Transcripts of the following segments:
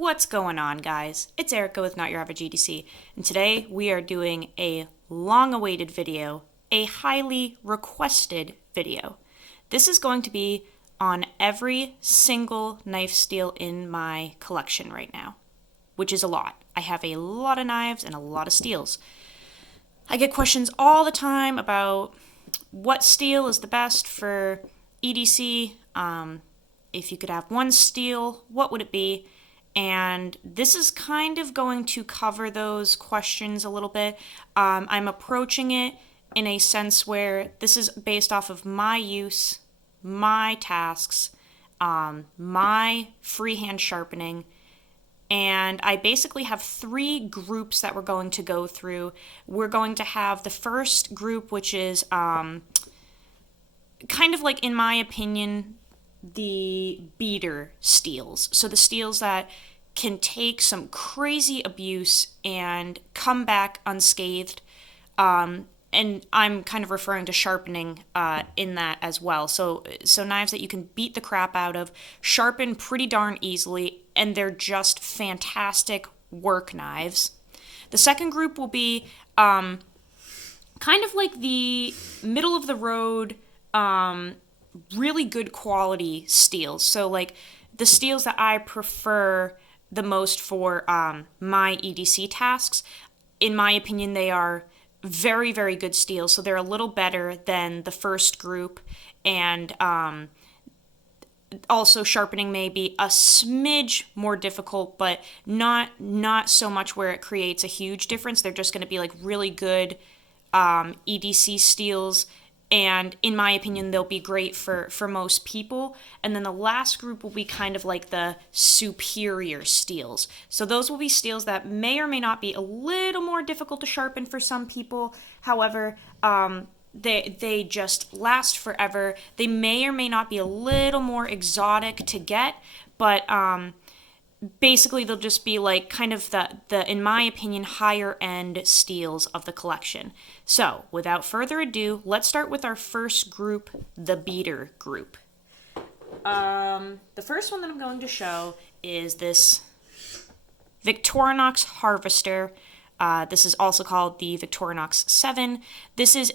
What's going on, guys? It's Erica with Not Your Average EDC, and today we are doing a long-awaited video, a highly requested video. This is going to be on every single knife steel in my collection right now, which is a lot. I have a lot of knives and a lot of steels. I get questions all the time about what steel is the best for EDC. If you could have one steel, what would it be? And this is kind of going to cover those questions a little bit. I'm approaching it in a sense where this is based off of my use, my tasks, my freehand sharpening, and I basically have three groups that we're going to go through. We're going to have the first group, which is kind of like, in my opinion, the beater steels. So the steels that can take some crazy abuse and come back unscathed. And I'm kind of referring to sharpening in that as well. So knives that you can beat the crap out of, sharpen pretty darn easily, and they're just fantastic work knives. The second group will be kind of like the middle of the road, really good quality steels. So like the steels that I prefer the most for my EDC tasks, in my opinion, they are very, very good steels. So they're a little better than the first group, and also sharpening may be a smidge more difficult, but not so much where it creates a huge difference. They're just going to be like really good EDC steels. And in my opinion, they'll be great for most people. And then the last group will be kind of like the superior steels. So those will be steels that may or may not be a little more difficult to sharpen for some people. However, they just last forever. They may or may not be a little more exotic to get, but basically they'll just be like kind of the in my opinion, higher end steels of the collection. So without further ado, let's start with our first group, the beater group. The first one that I'm going to show is this Victorinox Harvester. This is also called the Victorinox 7. This is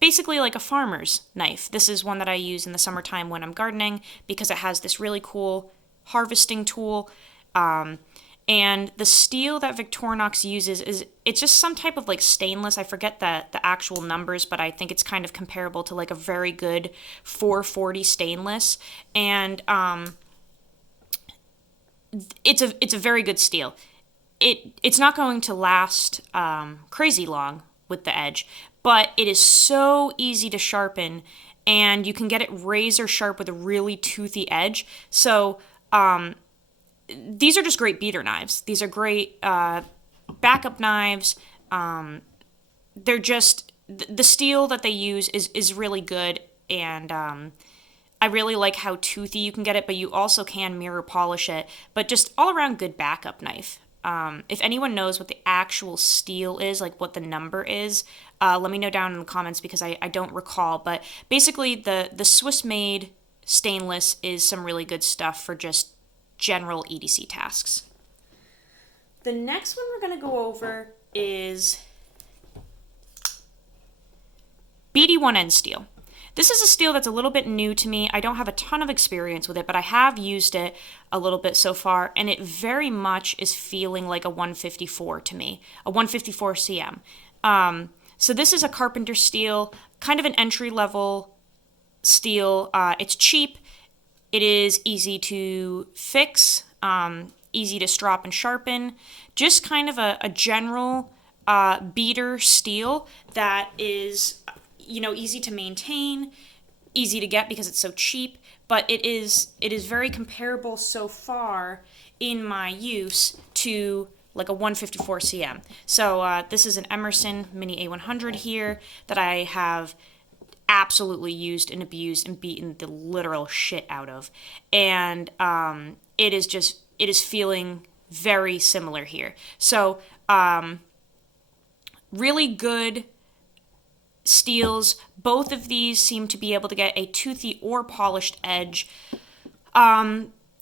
basically like a farmer's knife. This is one that I use in the summertime when I'm gardening because it has this really cool harvesting tool, and the steel that Victorinox uses it's just some type of like stainless. I forget the actual numbers, but I think it's kind of comparable to like a very good 440 stainless, and it's a very good steel. It's not going to last crazy long with the edge, but it is so easy to sharpen, and you can get it razor sharp with a really toothy edge. So these are just great beater knives. These are great backup knives. They're just, the steel that they use is really good, and I really like how toothy you can get it, but you also can mirror polish it. But just all around good backup knife. If anyone knows what the actual steel is, like what the number is, let me know down in the comments because I don't recall. But basically the Swiss-made stainless is some really good stuff for just general EDC tasks. The next one we're going to go over is BD1N Steel. This is a steel that's a little bit new to me. I don't have a ton of experience with it, but I have used it a little bit so far, and it very much is feeling like a 154 to me, a 154 cm. So this is a carpenter steel, kind of an entry-level steel. It's cheap. It is easy to fix, easy to strop and sharpen. Just kind of a general beater steel that is, easy to maintain, easy to get because it's so cheap. But it is very comparable so far in my use to like a 154 cm. So this is an Emerson Mini A100 here that I have absolutely used and abused and beaten the literal shit out of, and it is feeling very similar here. So really good steels. Both of these seem to be able to get a toothy or polished edge.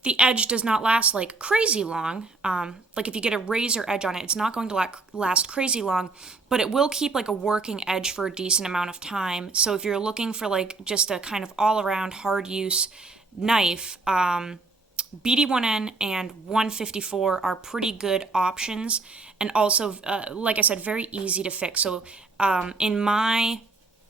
the edge does not last like crazy long. Like if you get a razor edge on it, it's not going to last crazy long, but it will keep like a working edge for a decent amount of time. So if you're looking for like just a kind of all around hard use knife, BD1N and 154 are pretty good options, and also, like I said, very easy to fix. So in my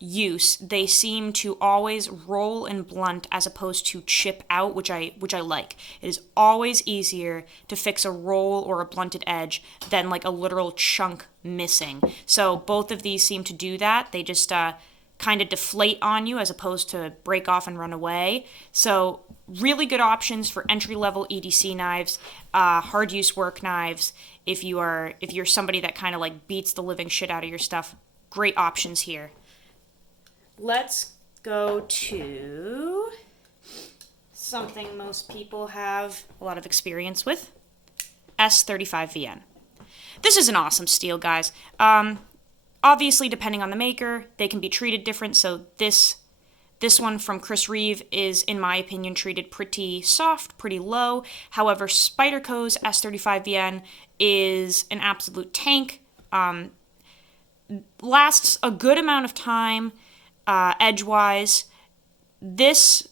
use, they seem to always roll and blunt as opposed to chip out, which I like. It is always easier to fix a roll or a blunted edge than like a literal chunk missing. So both of these seem to do that. They just kind of deflate on you as opposed to break off and run away. So really good options for entry-level EDC knives, hard use work knives. If you're somebody that kind of like beats the living shit out of your stuff, great options here. Let's go to something most people have a lot of experience with, S35VN. This is an awesome steel, guys. Obviously, depending on the maker, they can be treated different. So this one from Chris Reeve is, in my opinion, treated pretty soft, pretty low. However, Spyderco's S35VN is an absolute tank. Lasts a good amount of time. Edgewise, this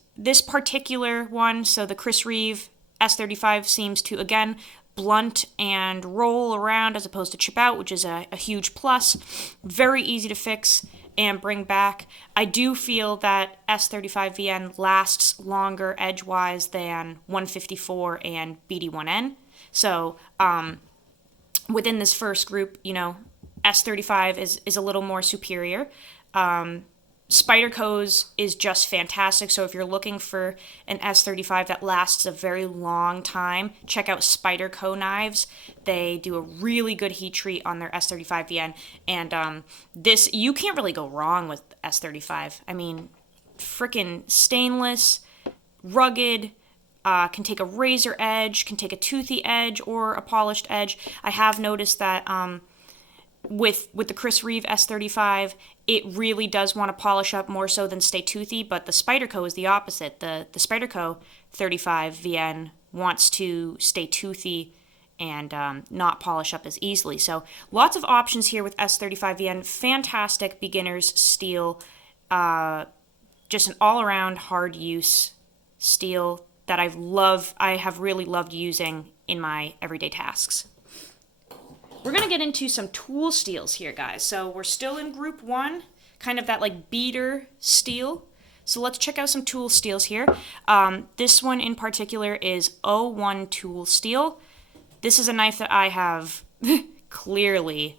particular one, so the Chris Reeve S35 seems to, again, blunt and roll around as opposed to chip out, which is a huge plus. Very easy to fix and bring back. I do feel that S35VN lasts longer edgewise than 154 and BD1N. So within this first group, S35 is a little more superior. Spyderco's is just fantastic. So if you're looking for an S35 that lasts a very long time, check out Spyderco knives. They do a really good heat treat on their S35VN. And this, you can't really go wrong with S35. I mean, freaking stainless, rugged, can take a razor edge, can take a toothy edge or a polished edge. I have noticed that with the Chris Reeve S35, it really does want to polish up more so than stay toothy, but the Spyderco is the opposite. The Spyderco 35VN wants to stay toothy and not polish up as easily. So lots of options here with S35VN. Fantastic beginner's steel. Just an all-around hard use steel that I have really loved using in my everyday tasks. We're going to get into some tool steels here, guys. So we're still in group 1, kind of that like beater steel. So let's check out some tool steels here. This one in particular is 01 tool steel. This is a knife that I have clearly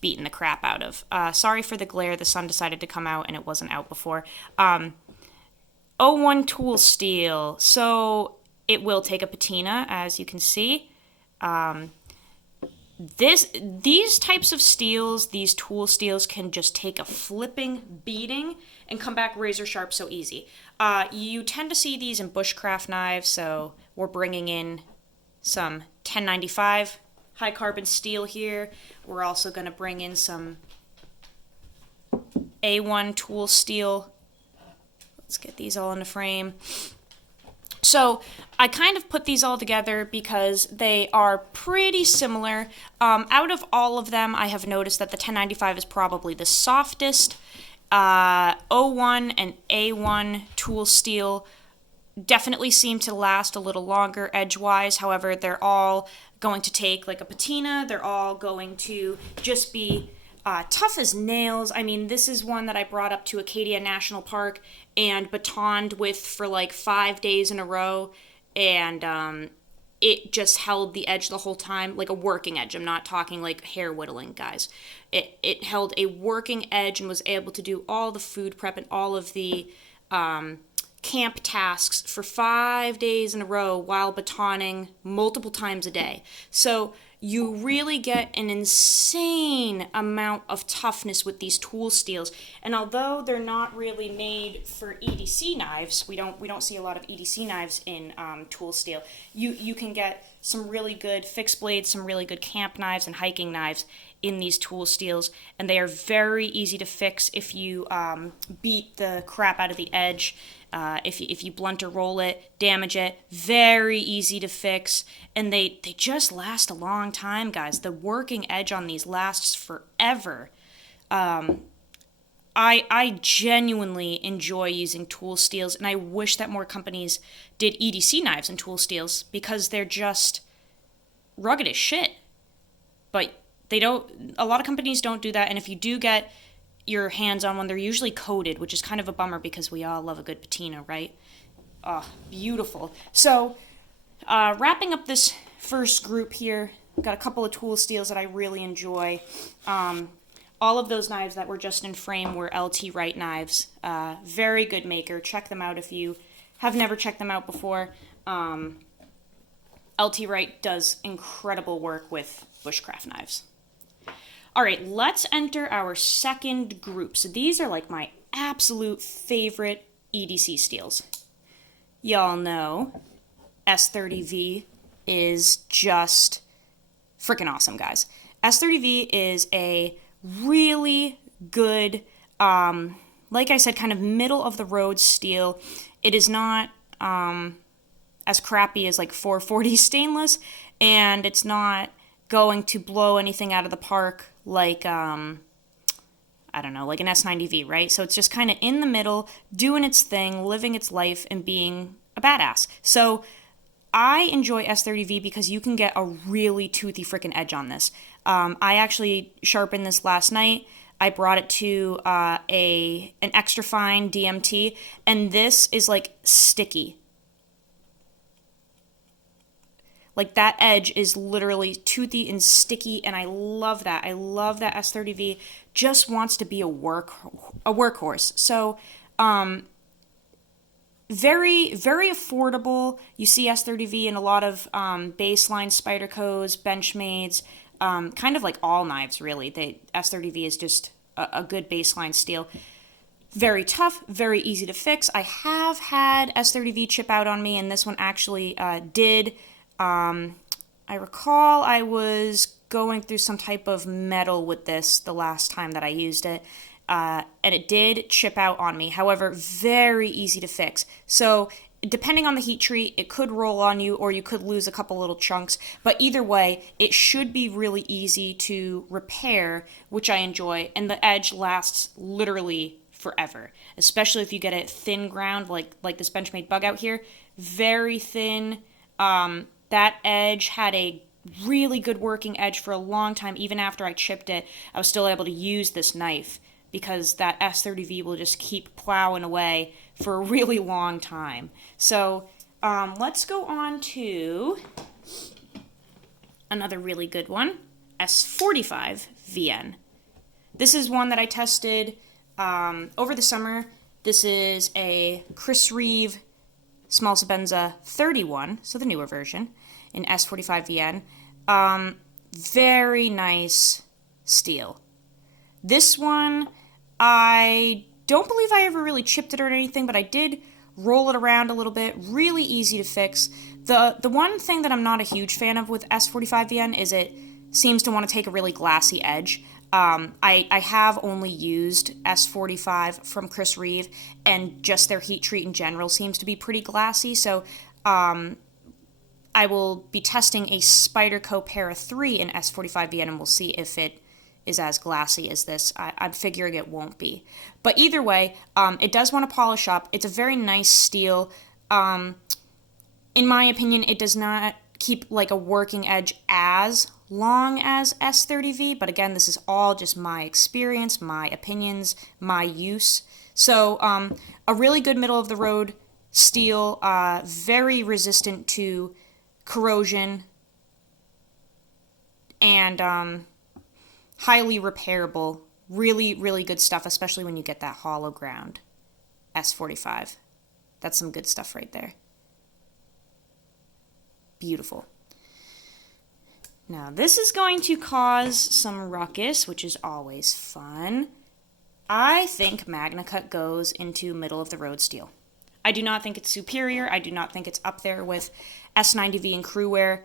beaten the crap out of. Sorry for the glare. The sun decided to come out and it wasn't out before. 01 tool steel. So it will take a patina, as you can see. These types of steels, these tool steels, can just take a flipping beating and come back razor sharp so easy. You tend to see these in bushcraft knives, so we're bringing in some 1095 high carbon steel here. We're also going to bring in some A1 tool steel. Let's get these all in the frame. So I kind of put these all together because they are pretty similar. Out of all of them, I have noticed that the 1095 is probably the softest. 01 and A1 tool steel definitely seem to last a little longer edgewise. However, they're all going to take like a patina. They're all going to just be tough as nails. I mean, this is one that I brought up to Acadia National Park and batoned with for like 5 days in a row, and it just held the edge the whole time, like a working edge. I'm not talking like hair whittling, guys. It held a working edge and was able to do all the food prep and all of the camp tasks for 5 days in a row while batoning multiple times a day. So you really get an insane amount of toughness with these tool steels. And although they're not really made for EDC knives, we don't see a lot of EDC knives in tool steel. You can get some really good fixed blades, some really good camp knives and hiking knives in these tool steels, and they are very easy to fix if you beat the crap out of the edge. If you blunt or roll it, damage it, very easy to fix, and they just last a long time, guys. The working edge on these lasts forever. I genuinely enjoy using tool steels, and I wish that more companies did EDC knives and tool steels because they're just rugged as shit. But they don't. A lot of companies don't do that, and if you do get your hands on one, they're usually coated, which is kind of a bummer because we all love a good patina, right? Oh, beautiful. So, wrapping up this first group here, I've got a couple of tool steels that I really enjoy. All of those knives that were just in frame were LT Wright knives. Very good maker. Check them out if you have never checked them out before. LT Wright does incredible work with bushcraft knives. All right, let's enter our second group. So these are like my absolute favorite EDC steels. Y'all know S30V is just freaking awesome, guys. S30V is a really good, like I said, kind of middle of the road steel. It is not as crappy as like 440 stainless, and it's not going to blow anything out of the park like, I don't know, like an S90V, right? So it's just kind of in the middle, doing its thing, living its life, and being a badass. So I enjoy S30V because you can get a really toothy freaking edge on this. I actually sharpened this last night. I brought it to an extra fine DMT, and this is like sticky. Like that edge is literally toothy and sticky, and I love that. I love that S30V just wants to be a workhorse. So, very, very affordable. You see S30V in a lot of baseline Spydercos, Benchmades, kind of like all knives, really. S30V is just a good baseline steel. Very tough, very easy to fix. I have had S30V chip out on me, and this one actually did. I recall I was going through some type of metal with this the last time that I used it, and it did chip out on me. However, very easy to fix. So, depending on the heat treat, it could roll on you, or you could lose a couple little chunks. But either way, it should be really easy to repair, which I enjoy, and the edge lasts literally forever. Especially if you get it thin ground, like this Benchmade bug out here. Very thin. That edge had a really good working edge for a long time. Even after I chipped it, I was still able to use this knife because that S30V will just keep plowing away for a really long time. So let's go on to another really good one, S35VN. This is one that I tested over the summer. This is a Chris Reeve Small Sabenza 31, so the newer version, in S35VN. Very nice steel. This one, I don't believe I ever really chipped it or anything, but I did roll it around a little bit. Really easy to fix. The one thing that I'm not a huge fan of with S35VN is it seems to want to take a really glassy edge. I have only used S45 from Chris Reeve, and just their heat treat in general seems to be pretty glassy, so I will be testing a Spyderco Para 3 in S45VN, and we'll see if it is as glassy as this. I'm figuring it won't be. But either way, it does want to polish up. It's a very nice steel. In my opinion, it does not keep like a working edge as long as S30V, but again, this is all just my experience, my opinions, my use. So a really good middle of the road steel, very resistant to corrosion, and highly repairable. Really, really good stuff, especially when you get that hollow ground. S45. That's some good stuff right there. Beautiful. Now, this is going to cause some ruckus, which is always fun. I think Magna Cut goes into middle of the road steel. I do not think it's superior. I do not think it's up there with S90V and Crewware.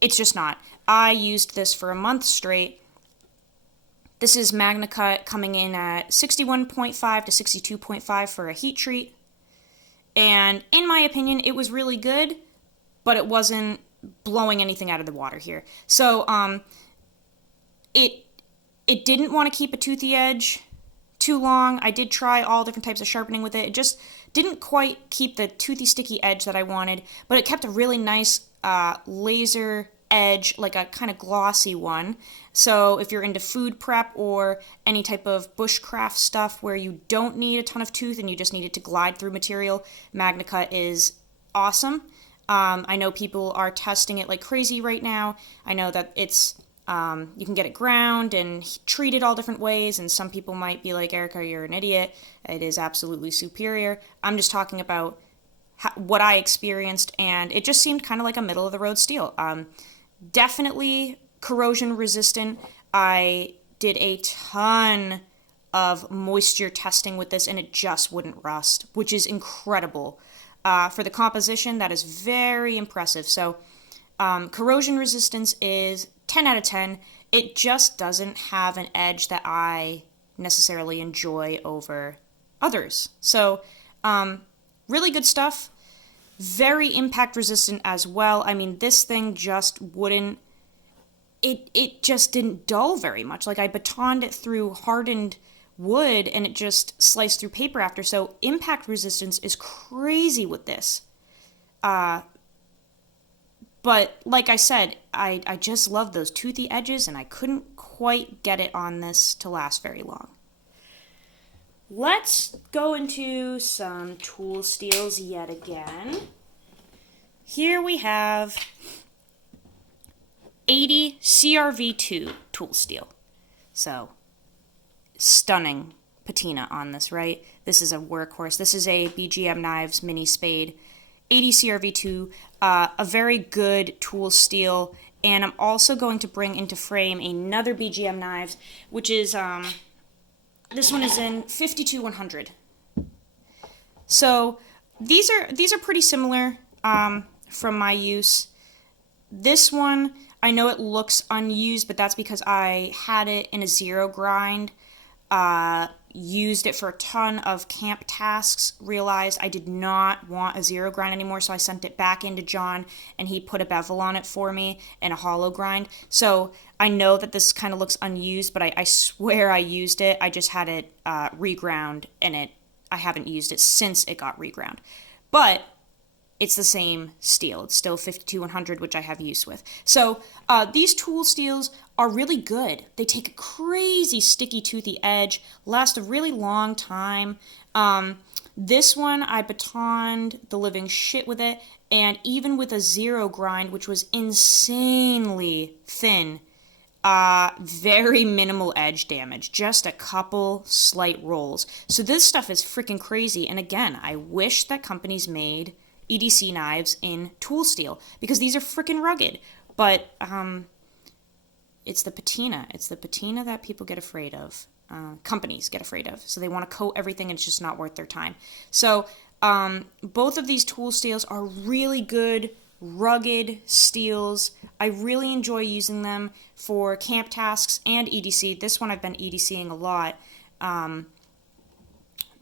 It's just not. I used this for a month straight. This is Magna Cut coming in at 61.5 to 62.5 for a heat treat. And in my opinion, it was really good, but it wasn't blowing anything out of the water here. So it didn't want to keep a toothy edge too long. I did try all different types of sharpening with it. It just didn't quite keep the toothy sticky edge that I wanted, but it kept a really nice laser edge, like a kind of glossy one. So if you're into food prep or any type of bushcraft stuff where you don't need a ton of tooth and you just need it to glide through material, Magna Cut is awesome. I know people are testing it like crazy right now. I know that it's you can get it ground and treated all different ways, and some people might be like, Erica, you're an idiot. It is absolutely superior. I'm just talking about what I experienced, and it just seemed kind of like a middle-of-the-road steel. Definitely corrosion resistant. I did a ton of moisture testing with this, and it just wouldn't rust, which is incredible. For the composition, that is very impressive. So corrosion resistance is 10 out of 10. It just doesn't have an edge that I necessarily enjoy over others. So really good stuff. Very impact resistant as well. I mean, this thing just wouldn't, it just didn't dull very much. Like, I batoned it through hardened wood and it just sliced through paper after. So impact resistance is crazy with this. But like I said, I just love those toothy edges, and I couldn't quite get it on this to last very long. Let's go into some tool steels yet again. Here we have 80 CRV2 tool steel. So, stunning patina on this, right? This is a workhorse. This is a BGM Knives mini spade. 80 CRV2, a very good tool steel. And I'm also going to bring into frame another BGM Knives, which is, this one is in 52-100. So these are pretty similar from my use. This one, I know it looks unused, but that's because I had it in a zero grind, used it for a ton of camp tasks, realized I did not want a zero grind anymore, so I sent it back into John, and he put a bevel on it for me and a hollow grind. So I know that this kind of looks unused, but I swear I used it. I just had it reground, and I haven't used it since it got reground. But it's the same steel. It's still 52-100, which I have use with. So these tool steels are really good. They take a crazy sticky toothy edge, last a really long time. This one, I batoned the living shit with it, and even with a zero grind, which was insanely thin, very minimal edge damage, just a couple slight rolls. So this stuff is freaking crazy, and again, I wish that companies made EDC knives in tool steel, because these are freaking rugged. But it's the patina. It's the patina that people get afraid of. Companies get afraid of. So they want to coat everything, and it's just not worth their time. So both of these tool steels are really good, rugged steels. I really enjoy using them for camp tasks and EDC. This one I've been EDCing a lot.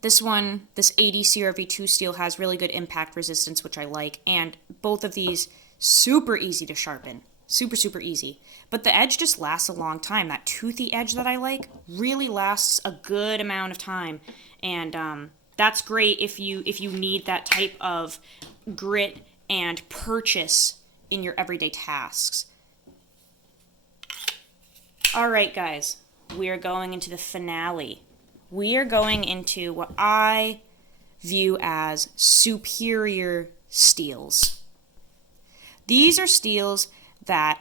This 80 CRV2 steel has really good impact resistance, which I like, and both of these, super easy to sharpen. Super, super easy. But the edge just lasts a long time. That toothy edge that I like really lasts a good amount of time, and that's great if you need that type of grit and purchase in your everyday tasks. All right, guys, we are going into the finale. We are going into what I view as superior steels. These are steels that,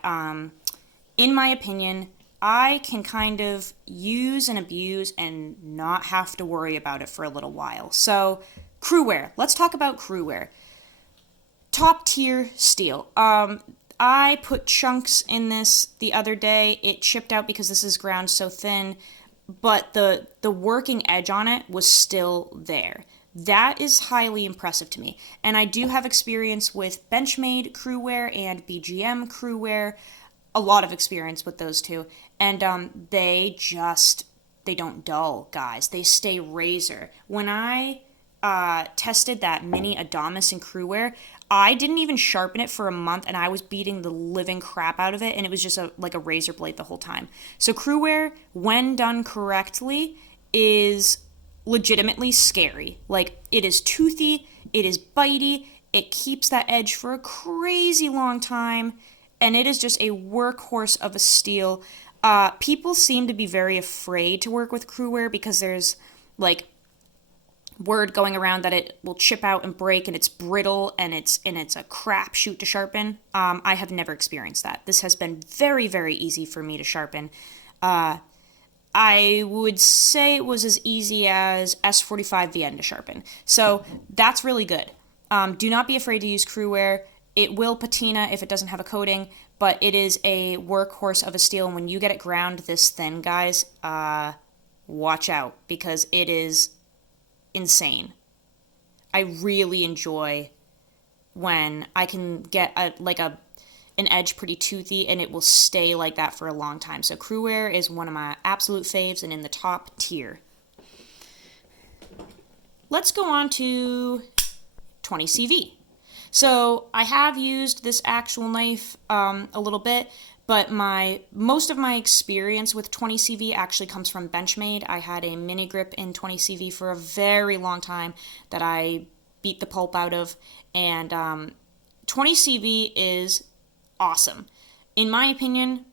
in my opinion, I can kind of use and abuse and not have to worry about it for a little while. So, Crewware. Let's talk about Crewware. Top tier steel. I put chunks in this the other day. It chipped out because this is ground so thin, but the working edge on it was still there. That is highly impressive to me. And I do have experience with Benchmade crewware and BGM crewware, a lot of experience with those two. And they don't dull, guys. They stay razor. When I tested that mini Adamas in crewware, I didn't even sharpen it for a month, and I was beating the living crap out of it, and it was just like a razor blade the whole time. So crewware, when done correctly, is legitimately scary. Like, it is toothy, it is bitey, it keeps that edge for a crazy long time, and it is just a workhorse of a steel. People seem to be very afraid to work with crewware because there's, like, word going around that it will chip out and break and it's brittle and it's a crapshoot to sharpen. I have never experienced that. This has been very, very easy for me to sharpen. I would say it was as easy as S35VN to sharpen. So that's really good. Do not be afraid to use crewware. It will patina if it doesn't have a coating, but it is a workhorse of a steel. And when you get it ground this thin, guys, watch out because it is insane. I really enjoy when I can get an edge pretty toothy and it will stay like that for a long time. So crewware is one of my absolute faves and in the top tier. Let's go on to 20CV. So I have used this actual knife a little bit, but most of my experience with 20CV actually comes from Benchmade. I had a mini grip in 20CV for a very long time that I beat the pulp out of, and 20CV is awesome. In my opinion,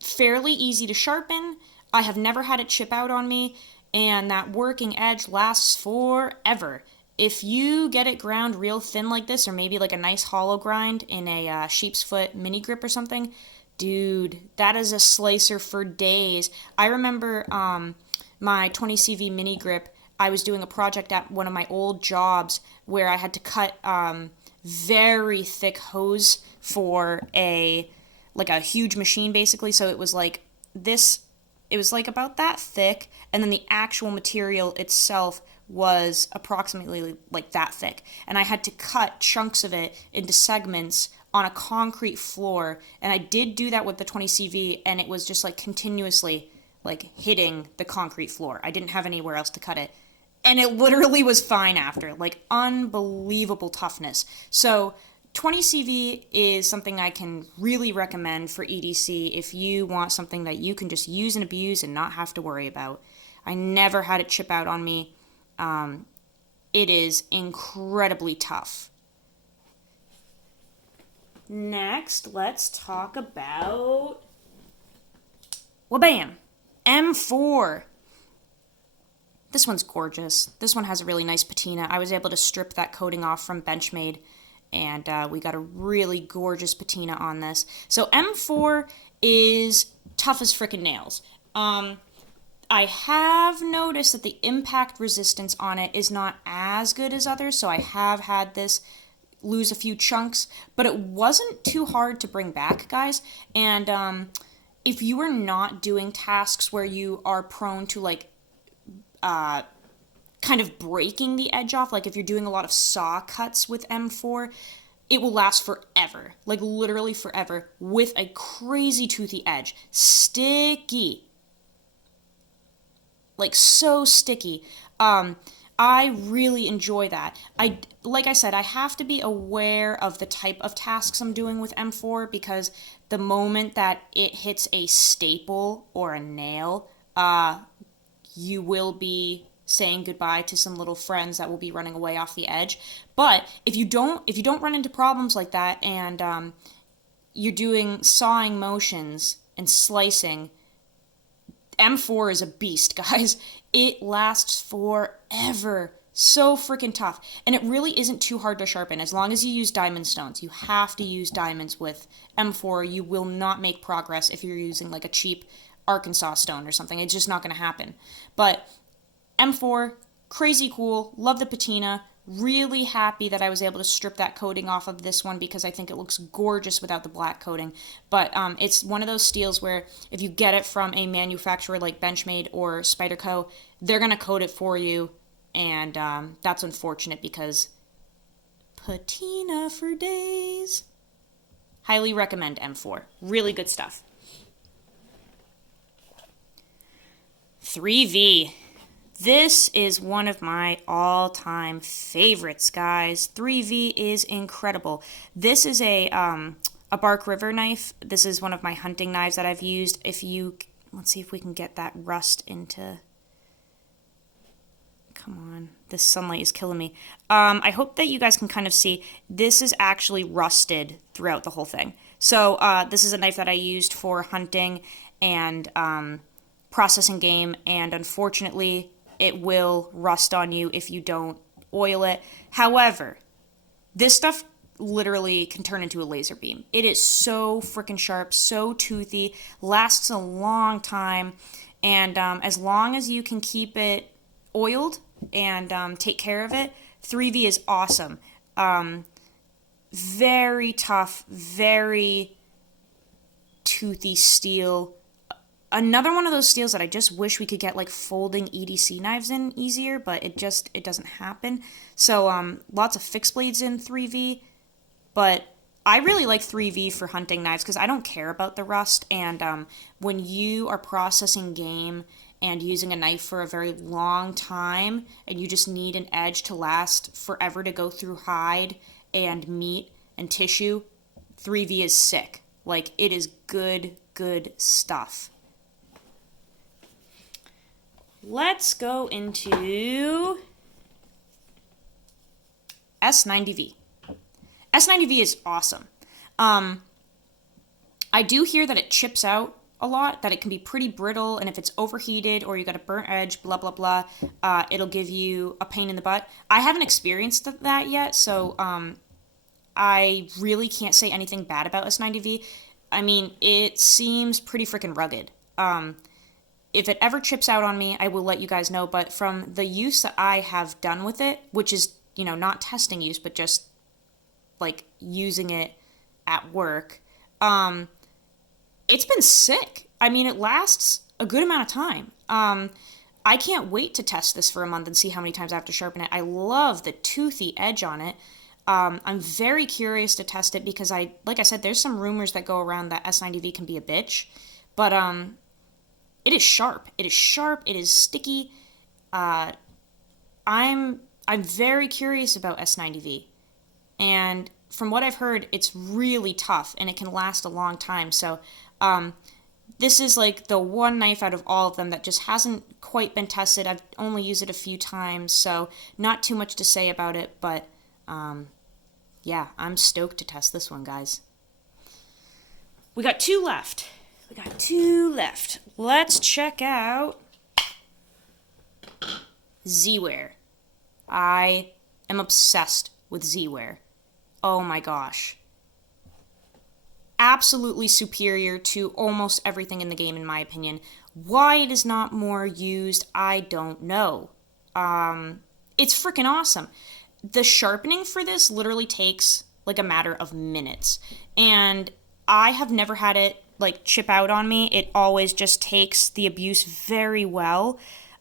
fairly easy to sharpen. I have never had it chip out on me, and that working edge lasts forever. If you get it ground real thin like this, or maybe like a nice hollow grind in a sheep's foot mini grip or something, dude, that is a slicer for days. I remember my 20CV mini grip, I was doing a project at one of my old jobs where I had to cut very thick hose for a huge machine basically. So it was like this, it was like about that thick, and then the actual material itself was approximately like that thick. And I had to cut chunks of it into segments on a concrete floor, and I did do that with the 20CV, and it was just like continuously like hitting the concrete floor. I didn't have anywhere else to cut it, and it literally was fine after, like unbelievable toughness. So 20CV is something I can really recommend for EDC if you want something that you can just use and abuse and not have to worry about. I never had it chip out on me. It is incredibly tough. Next, let's talk about wabam, M4. This one's gorgeous. This one has a really nice patina. I was able to strip that coating off from Benchmade, and we got a really gorgeous patina on this. So M4 is tough as frickin' nails. I have noticed that the impact resistance on it is not as good as others, so I have had this lose a few chunks, but it wasn't too hard to bring back, guys. And if you are not doing tasks where you are prone to like kind of breaking the edge off, like if you're doing a lot of saw cuts with M4, it will last forever, like literally forever, with a crazy toothy edge. Sticky. Like so sticky. I really enjoy that. Like I said, I have to be aware of the type of tasks I'm doing with M4, because the moment that it hits a staple or a nail, you will be saying goodbye to some little friends that will be running away off the edge. But if you don't run into problems like that, and you're doing sawing motions and slicing, M4 is a beast, guys. It lasts forever. So freaking tough. And it really isn't too hard to sharpen as long as you use diamond stones. You have to use diamonds with M4. You will not make progress if you're using like a cheap Arkansas stone or something. It's just not going to happen. But M4, crazy cool. Love the patina. Really happy that I was able to strip that coating off of this one because I think it looks gorgeous without the black coating. But it's one of those steels where if you get it from a manufacturer like Benchmade or Spyderco, they're going to coat it for you. And that's unfortunate because patina for days. Highly recommend M4. Really good stuff. 3V. This is one of my all-time favorites, guys. 3V is incredible. This is a Bark River knife. This is one of my hunting knives that I've used. Let's see if we can get that rust into... Come on, this sunlight is killing me. I hope that you guys can kind of see, this is actually rusted throughout the whole thing. So this is a knife that I used for hunting and processing game, and unfortunately, it will rust on you if you don't oil it. However, this stuff literally can turn into a laser beam. It is so freaking sharp, so toothy, lasts a long time, and as long as you can keep it oiled and take care of it, 3V is awesome. Very tough, very toothy steel. Another one of those steels that I just wish we could get like folding EDC knives in easier, but it doesn't happen. So lots of fixed blades in 3V, but I really like 3V for hunting knives because I don't care about the rust, and when you are processing game and using a knife for a very long time and you just need an edge to last forever to go through hide and meat and tissue, 3V is sick. Like, it is good stuff. Let's go into S90V. S90V is awesome. I do hear that it chips out a lot, that it can be pretty brittle, and if it's overheated or you got a burnt edge, blah, blah, blah, it'll give you a pain in the butt. I haven't experienced that yet, so I really can't say anything bad about S90V. I mean, it seems pretty freaking rugged. If it ever chips out on me, I will let you guys know, but from the use that I have done with it, which is, not testing use, but just, like, using it at work, it's been sick. I mean, it lasts a good amount of time. I can't wait to test this for a month and see how many times I have to sharpen it. I love the toothy edge on it. I'm very curious to test it because like I said, there's some rumors that go around that S90V can be a bitch, but it is sharp. It is sharp. It is sticky. I'm very curious about S90V, and from what I've heard, it's really tough and it can last a long time. So this is like the one knife out of all of them that just hasn't quite been tested. I've only used it a few times, so not too much to say about it, but yeah, I'm stoked to test this one, guys. We got two left. Let's check out Zware. I am obsessed with Zware. Oh my gosh. Absolutely superior to almost everything in the game, in my opinion. Why it is not more used, I don't know. It's freaking awesome. The sharpening for this literally takes like a matter of minutes. And I have never had it like chip out on me. It always just takes the abuse very well.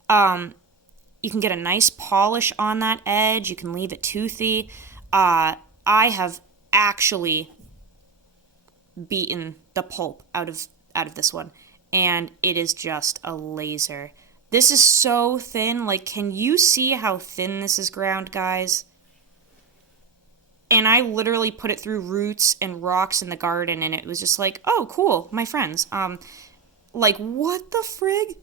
You can get a nice polish on that edge. You can leave it toothy. I have actually beaten the pulp out of this one, and it is just a laser. This is so thin. Like, can you see how thin this is ground, guys? And I literally put it through roots and rocks in the garden, and it was just like, oh, cool, my friends. Like, what the frig?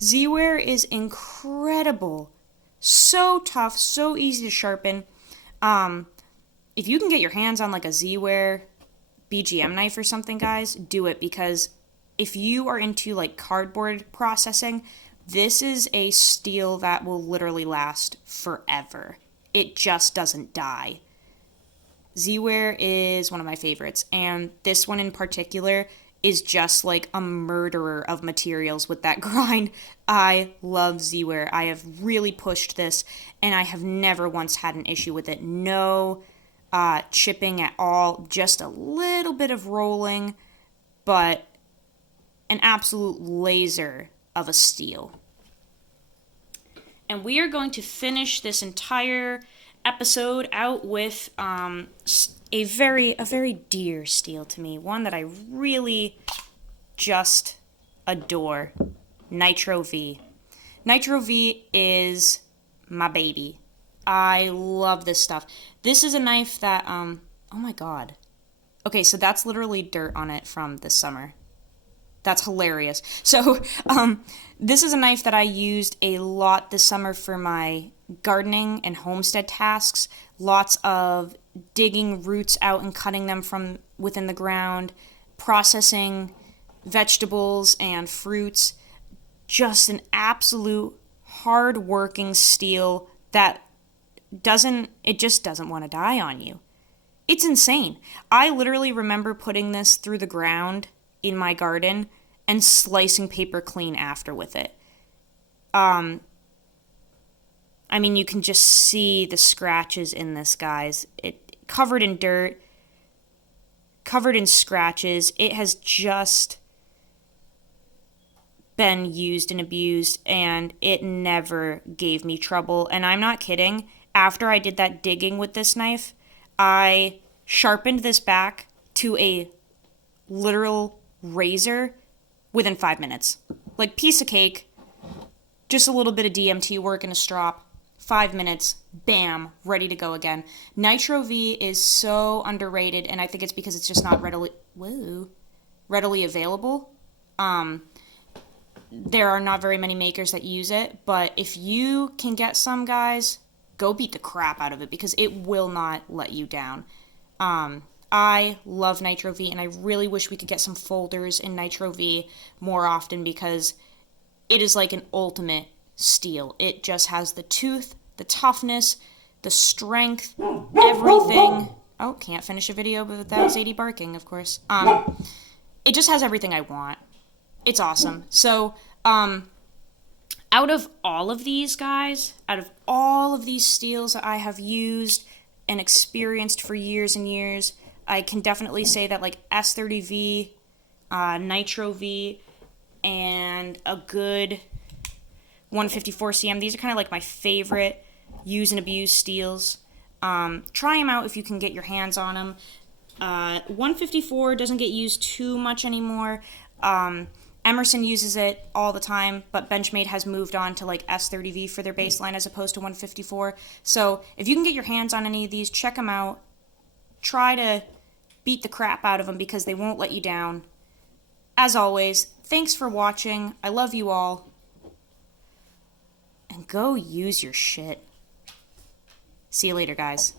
Zware is incredible. So tough, so easy to sharpen. If you can get your hands on like a Zware BGM knife or something, guys, do it, because if you are into like cardboard processing, this is a steel that will literally last forever. It just doesn't die. Zware is one of my favorites, and this one in particular is just like a murderer of materials with that grind. I love Zware. I have really pushed this, and I have never once had an issue with it. No chipping at all, just a little bit of rolling, but an absolute laser of a steel. And we are going to finish this entire episode out with a very dear steel to me, one that I really just adore. Nitro V. Nitro V is my baby. I love this stuff. This is a knife that oh my god. Okay, so that's literally dirt on it from this summer. That's hilarious. So, this is a knife that I used a lot this summer for my gardening and homestead tasks. Lots of digging roots out and cutting them from within the ground, processing vegetables and fruits. Just an absolute hard-working steel that just doesn't want to die on you. It's insane. I literally remember putting this through the ground in my garden and slicing paper clean after with it. I mean, you can just see the scratches in this, guys. It covered in dirt, covered in scratches. It has just been used and abused, and it never gave me trouble. And I'm not kidding. After I did that digging with this knife, I sharpened this back to a literal razor within 5 minutes. Like, piece of cake, just a little bit of DMT work and a strop, 5 minutes, bam, ready to go again. Nitro V is so underrated, and I think it's because it's just not readily available. There are not very many makers that use it, but if you can get some, guys, go beat the crap out of it, because it will not let you down. I love Nitro V, and I really wish we could get some folders in Nitro V more often, because it is like an ultimate steel. It just has the tooth, the toughness, the strength, everything. Oh, can't finish a video without Zadie barking, of course. It just has everything I want. It's awesome. So, out of all of these guys, out of all of these steels that I have used and experienced for years and years, I can definitely say that like S30V, Nitro V, and a good 154 CM, these are kind of like my favorite use and abuse steels. Try them out if you can get your hands on them. 154 doesn't get used too much anymore. Emerson uses it all the time, but Benchmade has moved on to like S30V for their baseline as opposed to 154. So if you can get your hands on any of these, check them out. Try to beat the crap out of them, because they won't let you down. As always, thanks for watching. I love you all. And go use your shit. See you later, guys.